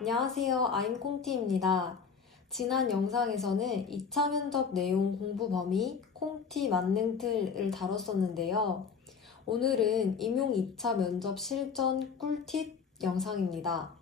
안녕하세요. 아임 콩티입니다. 지난 영상에서는 2차 면접 내용 공부 범위, 콩티 만능 틀을 다뤘었는데요. 오늘은 임용 2차 면접 실전 꿀팁 영상입니다.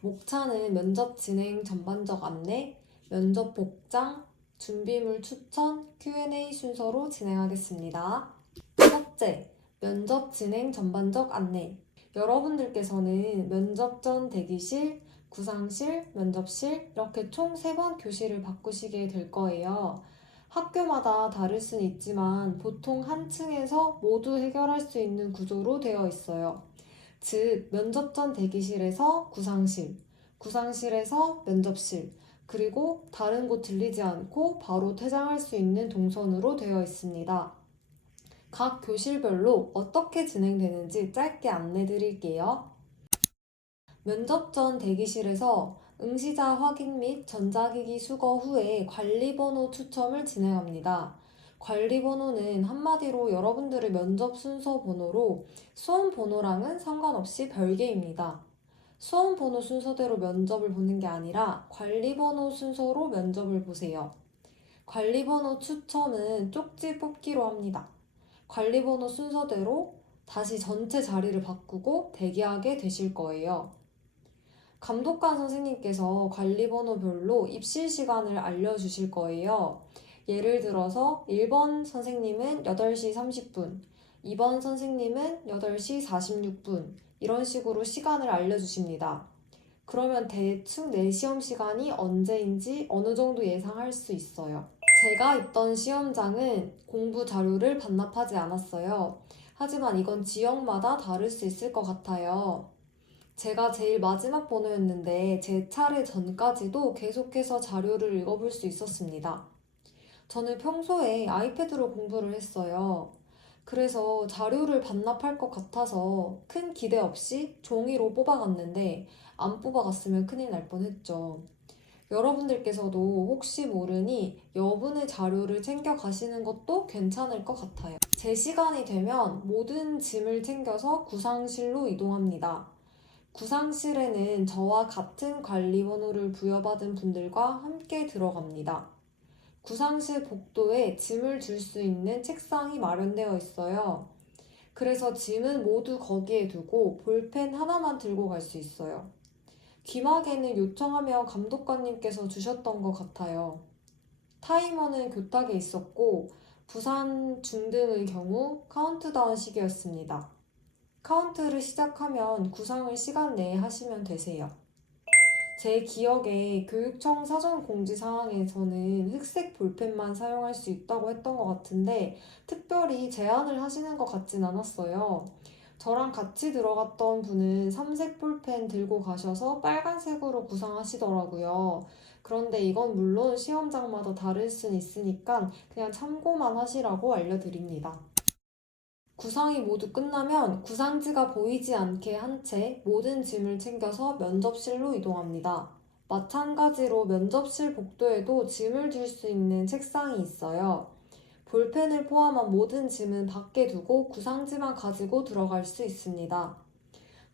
목차는 면접 진행 전반적 안내, 면접 복장, 준비물 추천, Q&A 순서로 진행하겠습니다. 첫째, 면접 진행 전반적 안내. 여러분들께서는 면접 전 대기실, 구상실, 면접실 이렇게 총 3번 교실을 바꾸시게 될 거예요. 학교마다 다를 수는 있지만 보통 한 층에서 모두 해결할 수 있는 구조로 되어 있어요. 즉, 면접 전 대기실에서 구상실, 구상실에서 면접실, 그리고 다른 곳 들리지 않고 바로 퇴장할 수 있는 동선으로 되어 있습니다. 각 교실별로 어떻게 진행되는지 짧게 안내 드릴게요. 면접 전 대기실에서 응시자 확인 및 전자기기 수거 후에 관리번호 추첨을 진행합니다. 관리번호는 한마디로 여러분들의 면접 순서 번호로 수험 번호랑은 상관없이 별개입니다. 수험 번호 순서대로 면접을 보는 게 아니라 관리번호 순서로 면접을 보세요. 관리번호 추첨은 쪽지 뽑기로 합니다. 관리번호 순서대로 다시 전체 자리를 바꾸고 대기하게 되실 거예요. 감독관 선생님께서 관리번호별로 입실 시간을 알려주실 거예요. 예를 들어서 1번 선생님은 8시 30분, 2번 선생님은 8시 46분, 이런 식으로 시간을 알려주십니다. 그러면 대충 내 시험 시간이 언제인지 어느 정도 예상할 수 있어요. 제가 있던 시험장은 공부 자료를 반납하지 않았어요. 하지만 이건 지역마다 다를 수 있을 것 같아요. 제가 제일 마지막 번호였는데 제 차례 전까지도 계속해서 자료를 읽어볼 수 있었습니다. 저는 평소에 아이패드로 공부를 했어요. 그래서 자료를 반납할 것 같아서 큰 기대 없이 종이로 뽑아갔는데 안 뽑아갔으면 큰일 날 뻔했죠. 여러분들께서도 혹시 모르니 여분의 자료를 챙겨 가시는 것도 괜찮을 것 같아요. 제 시간이 되면 모든 짐을 챙겨서 구상실로 이동합니다. 구상실에는 저와 같은 관리번호를 부여받은 분들과 함께 들어갑니다. 구상실 복도에 짐을 둘 수 있는 책상이 마련되어 있어요. 그래서 짐은 모두 거기에 두고 볼펜 하나만 들고 갈 수 있어요. 귀마개는 요청하면 감독관님께서 주셨던 것 같아요. 타이머는 교탁에 있었고 부산 중등의 경우 카운트다운 시기였습니다. 카운트를 시작하면 구상을 시간 내에 하시면 되세요. 제 기억에 교육청 사전 공지 사항에서는 흑색 볼펜만 사용할 수 있다고 했던 것 같은데 특별히 제한을 하시는 것 같진 않았어요. 저랑 같이 들어갔던 분은 삼색 볼펜 들고 가셔서 빨간색으로 구상하시더라고요. 그런데 이건 물론 시험장마다 다를 순 있으니까 그냥 참고만 하시라고 알려드립니다. 구상이 모두 끝나면 구상지가 보이지 않게 한 채 모든 짐을 챙겨서 면접실로 이동합니다. 마찬가지로 면접실 복도에도 짐을 둘 수 있는 책상이 있어요. 볼펜을 포함한 모든 짐은 밖에 두고 구상지만 가지고 들어갈 수 있습니다.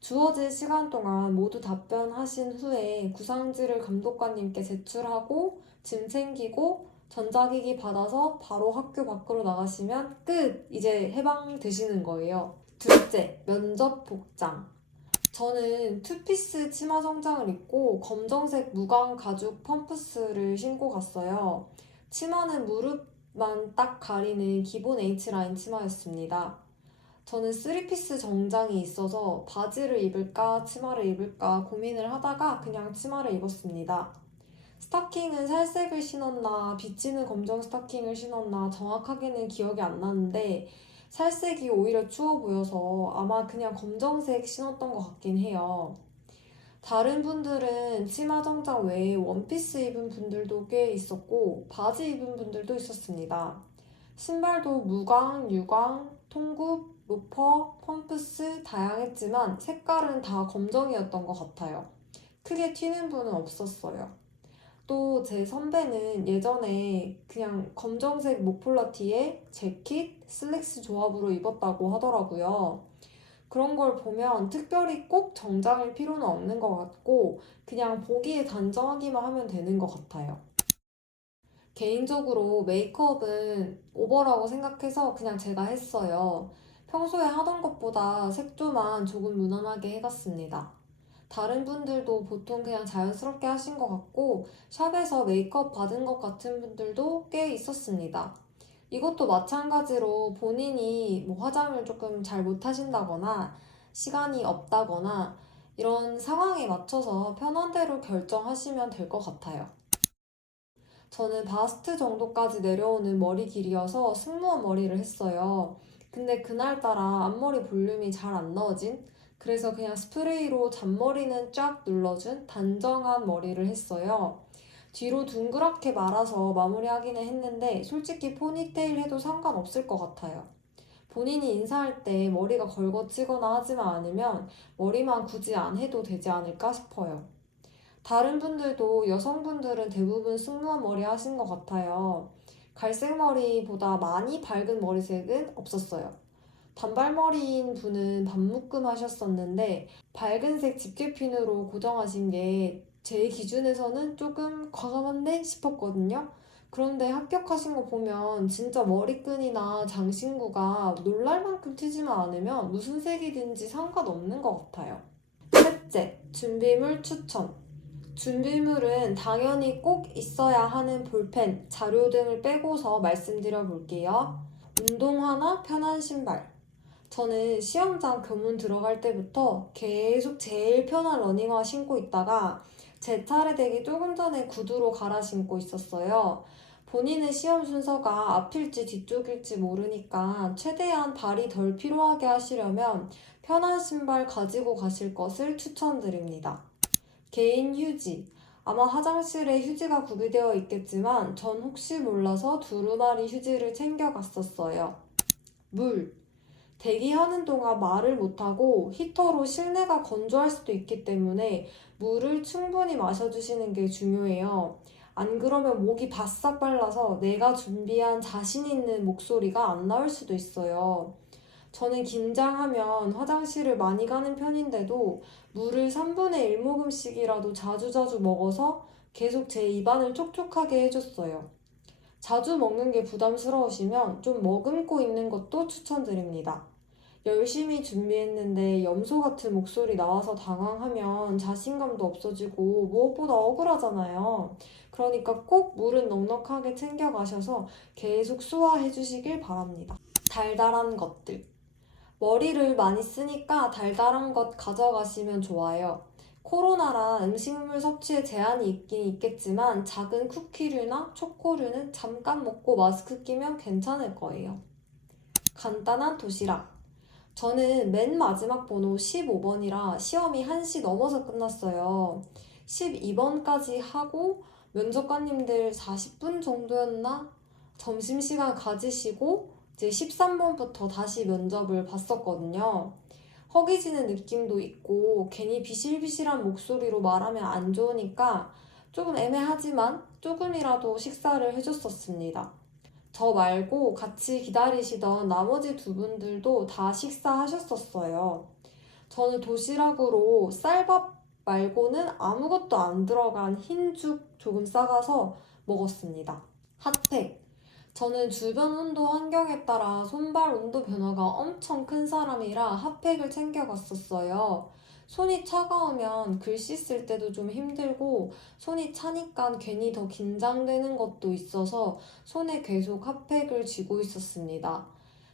주어진 시간 동안 모두 답변하신 후에 구상지를 감독관님께 제출하고 짐 챙기고 전자기기 받아서 바로 학교 밖으로 나가시면 끝! 이제 해방되시는 거예요. 둘째, 면접 복장. 저는 투피스 치마 정장을 입고 검정색 무광 가죽 펌프스를 신고 갔어요. 치마는 무릎만 딱 가리는 기본 H라인 치마였습니다. 저는 3피스 정장이 있어서 바지를 입을까 치마를 입을까 고민을 하다가 그냥 치마를 입었습니다. 스타킹은 살색을 신었나 비치는 검정 스타킹을 신었나 정확하게는 기억이 안 나는데 살색이 오히려 추워 보여서 아마 그냥 검정색 신었던 것 같긴 해요. 다른 분들은 치마 정장 외에 원피스 입은 분들도 꽤 있었고 바지 입은 분들도 있었습니다. 신발도 무광, 유광, 통굽, 로퍼, 펌프스 다양했지만 색깔은 다 검정이었던 것 같아요. 크게 튀는 분은 없었어요. 또 제 선배는 예전에 그냥 검정색 목폴라 티에 재킷, 슬랙스 조합으로 입었다고 하더라고요. 그런 걸 보면 특별히 꼭 정장일 필요는 없는 것 같고 그냥 보기에 단정하기만 하면 되는 것 같아요. 개인적으로 메이크업은 오버라고 생각해서 그냥 제가 했어요. 평소에 하던 것보다 색조만 조금 무난하게 해갔습니다. 다른 분들도 보통 그냥 자연스럽게 하신 것 같고 샵에서 메이크업 받은 것 같은 분들도 꽤 있었습니다. 이것도 마찬가지로 본인이 뭐 화장을 조금 잘 못하신다거나 시간이 없다거나 이런 상황에 맞춰서 편한 대로 결정하시면 될 것 같아요. 저는 바스트 정도까지 내려오는 머리 길이여서 승무원 머리를 했어요. 근데 그날따라 앞머리 볼륨이 잘 안 넣어진? 그래서 그냥 스프레이로 잔머리는 쫙 눌러준 단정한 머리를 했어요. 뒤로 둥그랗게 말아서 마무리하기는 했는데 솔직히 포니테일 해도 상관없을 것 같아요. 본인이 인사할 때 머리가 걸거치거나 하지만 않으면 머리만 굳이 안 해도 되지 않을까 싶어요. 다른 분들도 여성분들은 대부분 승무원 머리 하신 것 같아요. 갈색 머리보다 많이 밝은 머리색은 없었어요. 단발머리인 분은 반묶음 하셨었는데 밝은색 집게핀으로 고정하신 게 제 기준에서는 조금 과감한데 싶었거든요. 그런데 합격하신 거 보면 진짜 머리끈이나 장신구가 놀랄 만큼 튀지만 않으면 무슨 색이든지 상관없는 것 같아요. 셋째, 준비물 추천. 준비물은 당연히 꼭 있어야 하는 볼펜, 자료 등을 빼고서 말씀드려 볼게요. 운동화나 편한 신발. 저는 시험장 교문 들어갈 때부터 계속 제일 편한 러닝화 신고 있다가 제 차례 되기 조금 전에 구두로 갈아 신고 있었어요. 본인의 시험 순서가 앞일지 뒤쪽일지 모르니까 최대한 발이 덜 피로하게 하시려면 편한 신발 가지고 가실 것을 추천드립니다. 개인 휴지. 아마 화장실에 휴지가 구비되어 있겠지만 전 혹시 몰라서 두루마리 휴지를 챙겨갔었어요. 물. 대기하는 동안 말을 못하고 히터로 실내가 건조할 수도 있기 때문에 물을 충분히 마셔주시는 게 중요해요. 안 그러면 목이 바싹 말라서 내가 준비한 자신 있는 목소리가 안 나올 수도 있어요. 저는 긴장하면 화장실을 많이 가는 편인데도 물을 3분의 1모금씩이라도 자주자주 먹어서 계속 제 입안을 촉촉하게 해줬어요. 자주 먹는 게 부담스러우시면 좀 머금고 있는 것도 추천드립니다. 열심히 준비했는데 염소 같은 목소리 나와서 당황하면 자신감도 없어지고 무엇보다 억울하잖아요. 그러니까 꼭 물은 넉넉하게 챙겨가셔서 계속 소화해 주시길 바랍니다. 달달한 것들. 머리를 많이 쓰니까 달달한 것 가져가시면 좋아요. 코로나라 음식물 섭취에 제한이 있긴 있겠지만 작은 쿠키류나 초코류는 잠깐 먹고 마스크 끼면 괜찮을 거예요. 간단한 도시락. 저는 맨 마지막 번호 15번이라 시험이 1시 넘어서 끝났어요. 12번까지 하고 면접관님들 40분 정도였나? 점심시간 가지시고 이제 13번부터 다시 면접을 봤었거든요. 허기지는 느낌도 있고 괜히 비실비실한 목소리로 말하면 안 좋으니까 조금 애매하지만 조금이라도 식사를 해줬었습니다. 저 말고 같이 기다리시던 나머지 두 분들도 다 식사하셨었어요. 저는 도시락으로 쌀밥 말고는 아무것도 안 들어간 흰죽 조금 싸가서 먹었습니다. 핫팩. 저는 주변 온도 환경에 따라 손발 온도 변화가 엄청 큰 사람이라 핫팩을 챙겨갔었어요. 손이 차가우면 글씨 쓸 때도 좀 힘들고 손이 차니까 괜히 더 긴장되는 것도 있어서 손에 계속 핫팩을 쥐고 있었습니다.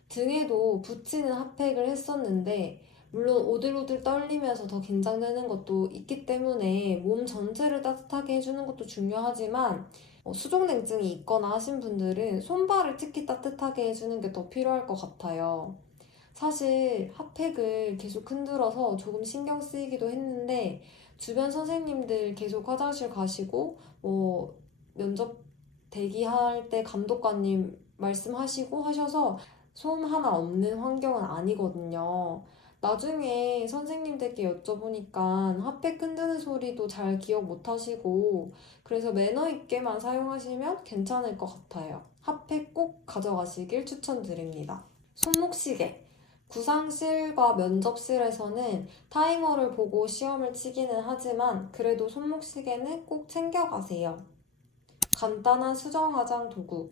등에도 붙이는 핫팩을 했었는데 물론 오들오들 떨리면서 더 긴장되는 것도 있기 때문에 몸 전체를 따뜻하게 해주는 것도 중요하지만 수족냉증이 있거나 하신 분들은 손발을 특히 따뜻하게 해주는 게 더 필요할 것 같아요. 사실 핫팩을 계속 흔들어서 조금 신경 쓰이기도 했는데 주변 선생님들 계속 화장실 가시고 면접 대기할 때 감독관님 말씀하시고 하셔서 소음 하나 없는 환경은 아니거든요. 나중에 선생님들께 여쭤보니까 핫팩 흔드는 소리도 잘 기억 못 하시고 그래서 매너 있게만 사용하시면 괜찮을 것 같아요. 핫팩 꼭 가져가시길 추천드립니다. 손목시계. 구상실과 면접실에서는 타이머를 보고 시험을 치기는 하지만 그래도 손목시계는 꼭 챙겨가세요. 간단한 수정 화장 도구.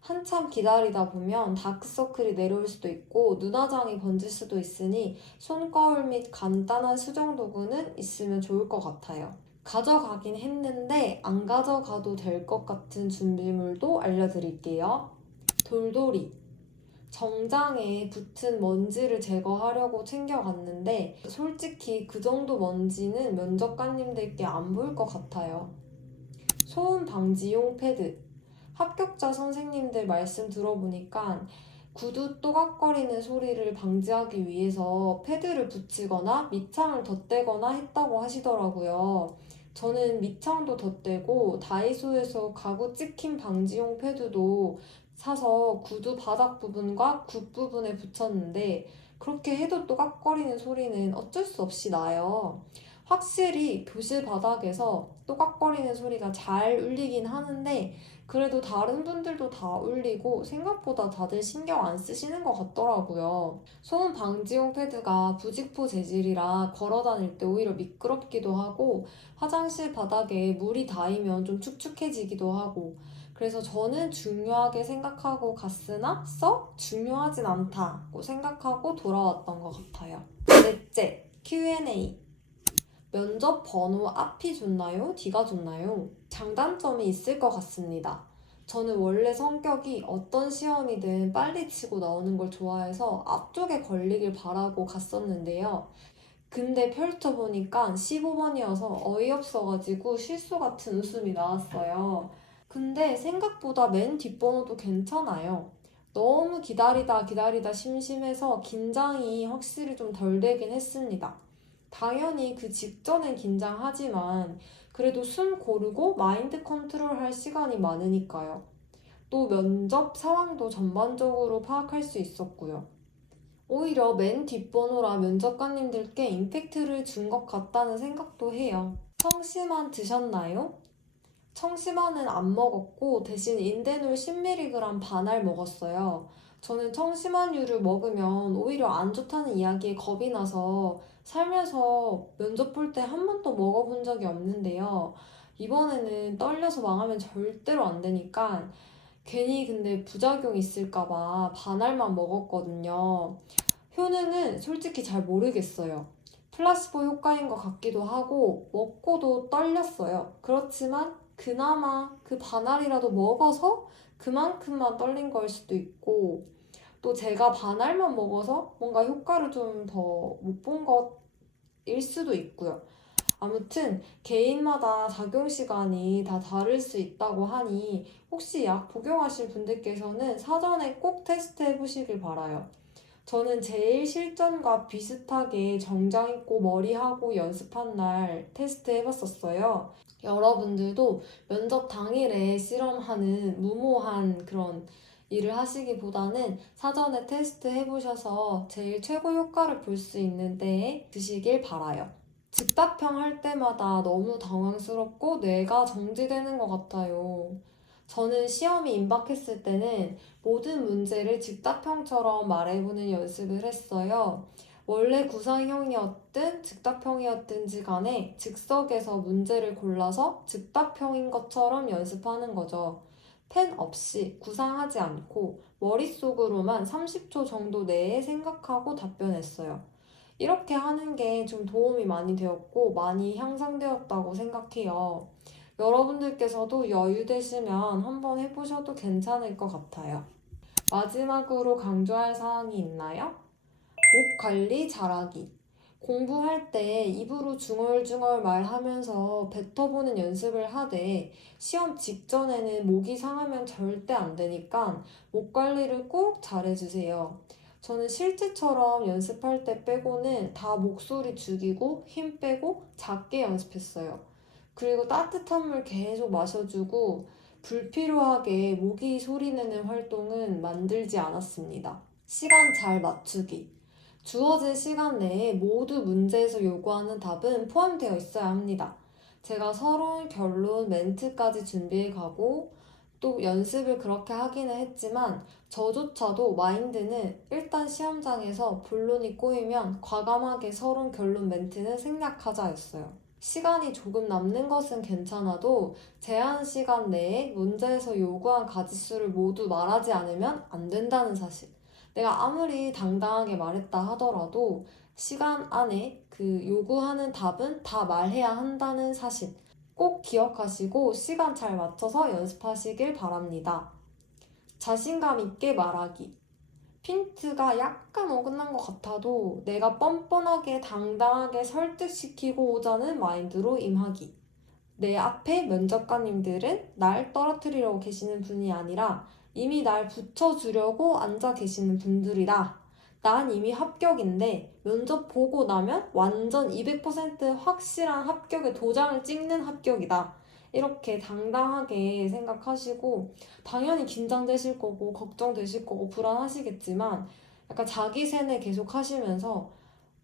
한참 기다리다 보면 다크서클이 내려올 수도 있고 눈화장이 번질 수도 있으니 손거울 및 간단한 수정 도구는 있으면 좋을 것 같아요. 가져가긴 했는데 안 가져가도 될 것 같은 준비물도 알려드릴게요. 돌돌이. 정장에 붙은 먼지를 제거하려고 챙겨갔는데 솔직히 그 정도 먼지는 면접관님들께 안 보일 것 같아요. 소음 방지용 패드. 합격자 선생님들 말씀 들어보니까 구두 또각거리는 소리를 방지하기 위해서 패드를 붙이거나 밑창을 덧대거나 했다고 하시더라고요. 저는 밑창도 덧대고 다이소에서 가구 찍힘 방지용 패드도 사서 구두 바닥 부분과 굽 부분에 붙였는데 그렇게 해도 또각거리는 소리는 어쩔 수 없이 나요. 확실히 교실 바닥에서 또각거리는 소리가 잘 울리긴 하는데 그래도 다른 분들도 다 울리고 생각보다 다들 신경 안 쓰시는 것 같더라고요. 소음 방지용 패드가 부직포 재질이라 걸어 다닐 때 오히려 미끄럽기도 하고 화장실 바닥에 물이 닿으면 좀 축축해지기도 하고 그래서 저는 중요하게 생각하고 갔으나 썩 중요하진 않다고 생각하고 돌아왔던 것 같아요. 넷째, Q&A. 면접 번호 앞이 좋나요? 뒤가 좋나요? 장단점이 있을 것 같습니다. 저는 원래 성격이 어떤 시험이든 빨리 치고 나오는 걸 좋아해서 앞쪽에 걸리길 바라고 갔었는데요. 근데 펼쳐보니까 15번이어서 어이없어가지고 실수 같은 웃음이 나왔어요. 근데 생각보다 맨 뒷번호도 괜찮아요. 너무 기다리다 심심해서 긴장이 확실히 좀 덜 되긴 했습니다. 당연히 그 직전엔 긴장하지만 그래도 숨 고르고 마인드 컨트롤 할 시간이 많으니까요. 또 면접 상황도 전반적으로 파악할 수 있었고요. 오히려 맨 뒷번호라 면접관님들께 임팩트를 준 것 같다는 생각도 해요. 청심환 드셨나요? 청심환은 안 먹었고 대신 인데놀 10mg 반알 먹었어요. 저는 청심환류를 먹으면 오히려 안 좋다는 이야기에 겁이 나서 살면서 면접 볼 때 한 번도 먹어본 적이 없는데요. 이번에는 떨려서 망하면 절대로 안 되니까 괜히 근데 부작용 있을까봐 반알만 먹었거든요. 효능은 솔직히 잘 모르겠어요. 플라시보 효과인 것 같기도 하고 먹고도 떨렸어요. 그렇지만 그나마 그 반알이라도 먹어서 그만큼만 떨린 걸 수도 있고 또 제가 반알만 먹어서 뭔가 효과를 좀 더 못 본 것일 수도 있고요. 아무튼 개인마다 작용 시간이 다 다를 수 있다고 하니 혹시 약 복용하실 분들께서는 사전에 꼭 테스트해 보시길 바라요. 저는 제일 실전과 비슷하게 정장 입고 머리하고 연습한 날 테스트 해봤었어요. 여러분들도 면접 당일에 실험하는 무모한 그런 일을 하시기보다는 사전에 테스트 해보셔서 제일 최고 효과를 볼 수 있는 때에 드시길 바라요. 즉답형 할 때마다 너무 당황스럽고 뇌가 정지되는 것 같아요. 저는 시험이 임박했을 때는 모든 문제를 즉답형처럼 말해보는 연습을 했어요. 원래 구상형이었든 즉답형이었든지 간에 즉석에서 문제를 골라서 즉답형인 것처럼 연습하는 거죠. 펜 없이 구상하지 않고 머릿속으로만 30초 정도 내에 생각하고 답변했어요. 이렇게 하는 게 좀 도움이 많이 되었고 많이 향상되었다고 생각해요. 여러분들께서도 여유 되시면 한번 해보셔도 괜찮을 것 같아요. 마지막으로 강조할 사항이 있나요? 목 관리 잘하기. 공부할 때 입으로 중얼중얼 말하면서 뱉어보는 연습을 하되 시험 직전에는 목이 상하면 절대 안 되니까 목 관리를 꼭 잘해주세요. 저는 실제처럼 연습할 때 빼고는 다 목소리 죽이고 힘 빼고 작게 연습했어요. 그리고 따뜻한 물 계속 마셔주고 불필요하게 모기 소리 내는 활동은 만들지 않았습니다. 시간 잘 맞추기. 주어진 시간 내에 모두 문제에서 요구하는 답은 포함되어 있어야 합니다. 제가 서론, 결론, 멘트까지 준비해 가고 또 연습을 그렇게 하기는 했지만 저조차도 마인드는 일단 시험장에서 본론이 꼬이면 과감하게 서론 결론 멘트는 생략하자였어요. 시간이 조금 남는 것은 괜찮아도 제한 시간 내에 문제에서 요구한 가지수를 모두 말하지 않으면 안 된다는 사실. 내가 아무리 당당하게 말했다 하더라도 시간 안에 그 요구하는 답은 다 말해야 한다는 사실. 꼭 기억하시고 시간 잘 맞춰서 연습하시길 바랍니다. 자신감 있게 말하기. 핀트가 약간 어긋난 것 같아도 내가 뻔뻔하게 당당하게 설득시키고 오자는 마인드로 임하기. 내 앞에 면접관님들은 날 떨어뜨리려고 계시는 분이 아니라 이미 날 붙여주려고 앉아 계시는 분들이다. 난 이미 합격인데 면접 보고 나면 완전 200% 확실한 합격의 도장을 찍는 합격이다. 이렇게 당당하게 생각하시고 당연히 긴장되실 거고 걱정되실 거고 불안하시겠지만 약간 자기 세뇌 계속 하시면서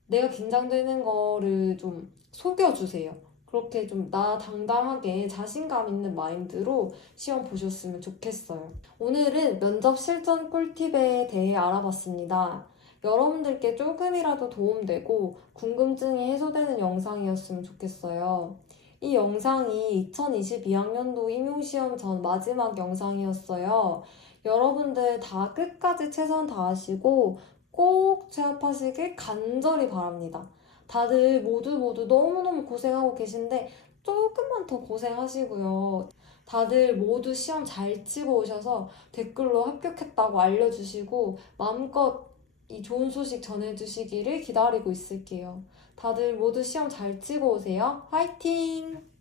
내가 긴장되는 거를 좀 속여주세요. 그렇게 좀 나 당당하게 자신감 있는 마인드로 시험 보셨으면 좋겠어요. 오늘은 면접 실전 꿀팁에 대해 알아봤습니다. 여러분들께 조금이라도 도움되고 궁금증이 해소되는 영상이었으면 좋겠어요. 이 영상이 2022학년도 임용시험 전 마지막 영상이었어요. 여러분들 다 끝까지 최선 다하시고 꼭 취업하시길 간절히 바랍니다. 다들 모두 너무너무 고생하고 계신데 조금만 더 고생하시고요. 다들 모두 시험 잘 치고 오셔서 댓글로 합격했다고 알려주시고 마음껏 이 좋은 소식 전해주시기를 기다리고 있을게요. 다들 모두 시험 잘 치고 오세요. 화이팅!